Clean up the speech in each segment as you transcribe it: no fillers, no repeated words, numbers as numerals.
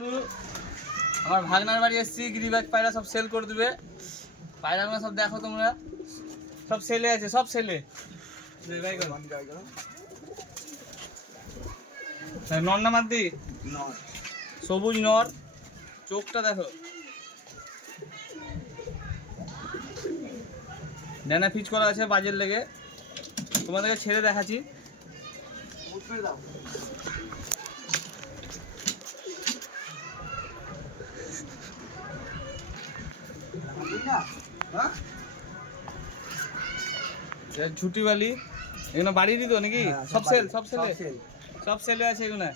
আমার ভাগনার বাড়ি এসেছি, গিরিবাজ পায়রা সব সেল করে দেবে। পায়রাগুলো সব দেখো তোমরা, সব সেলে আছে, সব সেলে। নর না মাদি? সবুজ নর, চোখটা দেখো। ডানা ফিচ করা আছে বাজের লেগে। তোমাদেরকে ছেড়ে দেখাচ্ছি। ঝুটি বালি এগুলো বাড়ি দিত নাকি? সব সেল, সব সেলে, সব সেলে আছে এগুলো।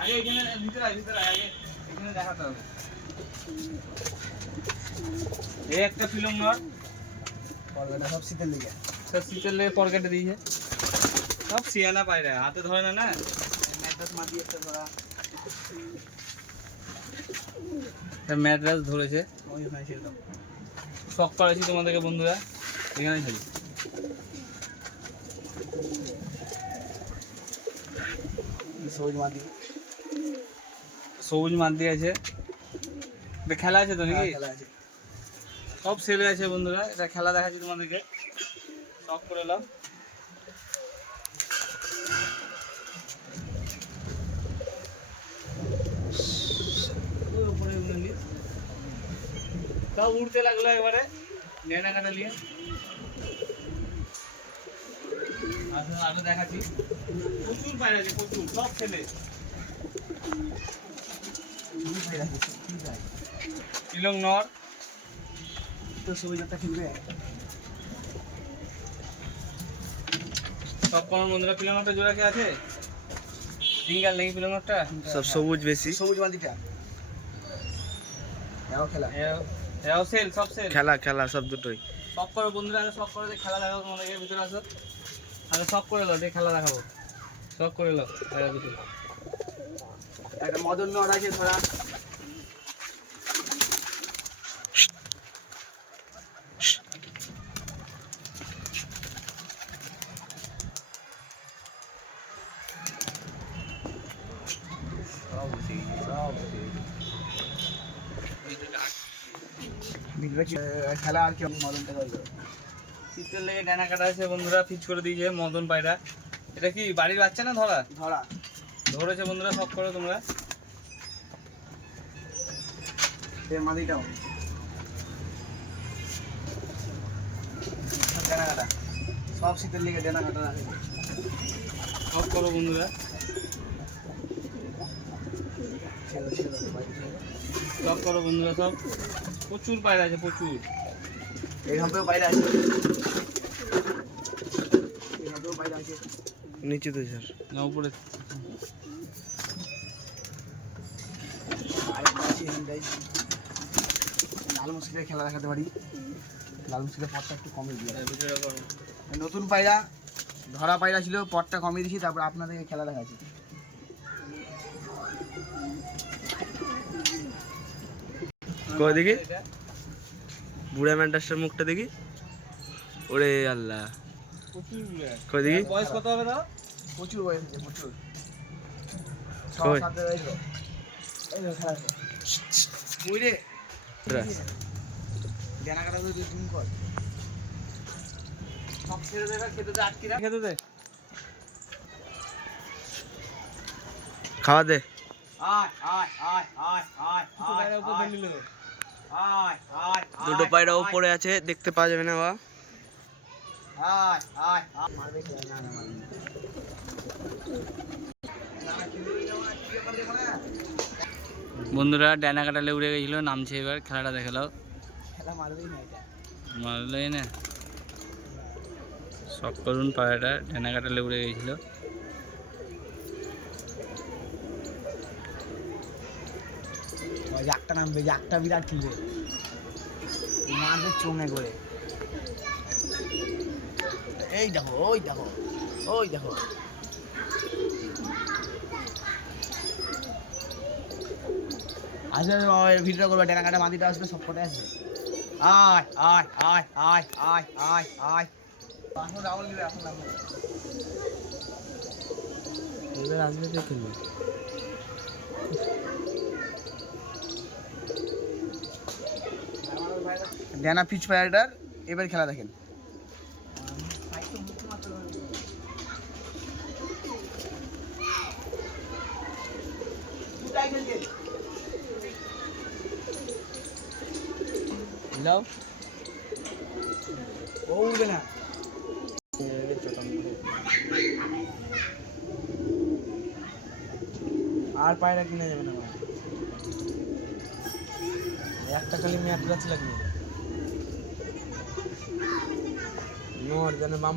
আগে এখানে ভিতরে আয়, ভিতরে আয়, আগে এখানে দেখাতে হবে। এই একটা ফিলম নর, সব শীতের লেগে, সব শীতের লেগে পরকেটে দিয়েছে। সব সিয়ানা পায়রা, হাতে ধরে না না। ম্যাড্রাস ধরেছে, শখ করেছি তোমাদেরকে বন্ধুরা। এখানে থাকি সবুজ মাদি, সবুজ মাদি আছে। এটা খেলা আছে তো নাকি? সব সেলে আছে বন্ধুরা। এটা খেলা দেখাচ্ছি তোমাদেরকে, শখ করে এলাম। সব উড়তে লাগলো এবারে নেনা কাটা নিয়ে। আরো দেখাচ্ছি, প্রচুর পায়রা আছে, প্রচুর, সব ছেলে। শিলং নর তো সবুজ একটা কিনবে। সব কোন বন্ধুরা পিলং নরটা জোড়া কে আছে? সিঙ্গেল নাকি পিলং নরটা? সব সবুজ বেশি, সবুজ মাদিটা। এও খেলা, এও সেল, সব সেল। খেলা খেলা সব দুটোই। সব করো বন্ধুরা, আগে সব করে খেলা দেখাবো তোমাদেরকে। ভিতরে আসো, আগে সব করে লো, খেলা দেখাবো। সব করে লো ভিতরে। একটা মদন নর আছে ধরা। খেলা আর কি মদনটা করবে। শীতের লেগে ডানা কাটা আছে বন্ধুরা, ফিচ করে দিয়েছে মদন পায়রা। এটা কি বাড়ির বাচ্চা না ধরা? ধরা ধরেছে বন্ধুরা, সব করো তোমরা। মাদিটাও ডানা কাটা, সব শীতের লেগে ডানা কাটা আছে। সব করো বন্ধুরা, সব করো বন্ধুরা। সব প্রচুর পায়রা আছে, প্রচুর। এইভাবেও পায়রা আছে, এইভাবেও পায়রা আছে। নিচে তো স্যার না উপরে। লাল মুশকিলের খেলা দেখাতে পারি। লাল মুশকিলের পথটা একটু কমিয়ে দিয়ে ভিডিও করো। নতুন পায়রা, ধরা পায়রা ছিল, পথটা কমিয়ে দিয়েছি। তারপর আপনাদেরকে খেলা দেখাচ্ছি। কই দেখি বুড়া ম্যান্টাসটার মুখটা দেখি। ওরে আল্লাহ, প্রচুর কই দেখি বয়স কত হবে দাও? প্রচুর বয়স আছে, প্রচুর। কই? সব ছেড়ে দেবে, খেতে দে, আটকে রাখ, খেতে দে। খাওয়া দে। আয় আয় আয় আয় আয় আয় উপরে নিল। আয় আয় দুটো পায়রা উপরে আছে, দেখতে পাওয়া যাবে না। বা আয় আয় বন্ধুরা ডানা কাটালে উড়ে গেছিল, নামছে। এবার খেলাটা দেখালো। খেলা মারবেই না, এটা মারলেই না। সব করুন পায়রাটা ডানা কাটালে উড়ে গেছিল। একটা নামবে, একটা বিরাট খেলবে, মারবে চমে করে। এই দেখো, ওই দেখো, ওই দেখো। আসবে ভিডিও করবে, ডানা কাটা মাদিটা আসবে, সব কটাই আসবে। আয় আয় আয় আয় আয় আয় আয় এখন রাউন্ড নিবে এখন রাউন্ড এবার আসবে দেখে নি। ড্যানা ফিচ ফায়ারটার এবার খেলা দেখেন লাও ও উঠবে না আর পায়রা কিনে যাবে না একটা খালি ম্যাট গাছ লাগবে নোর যেন মাম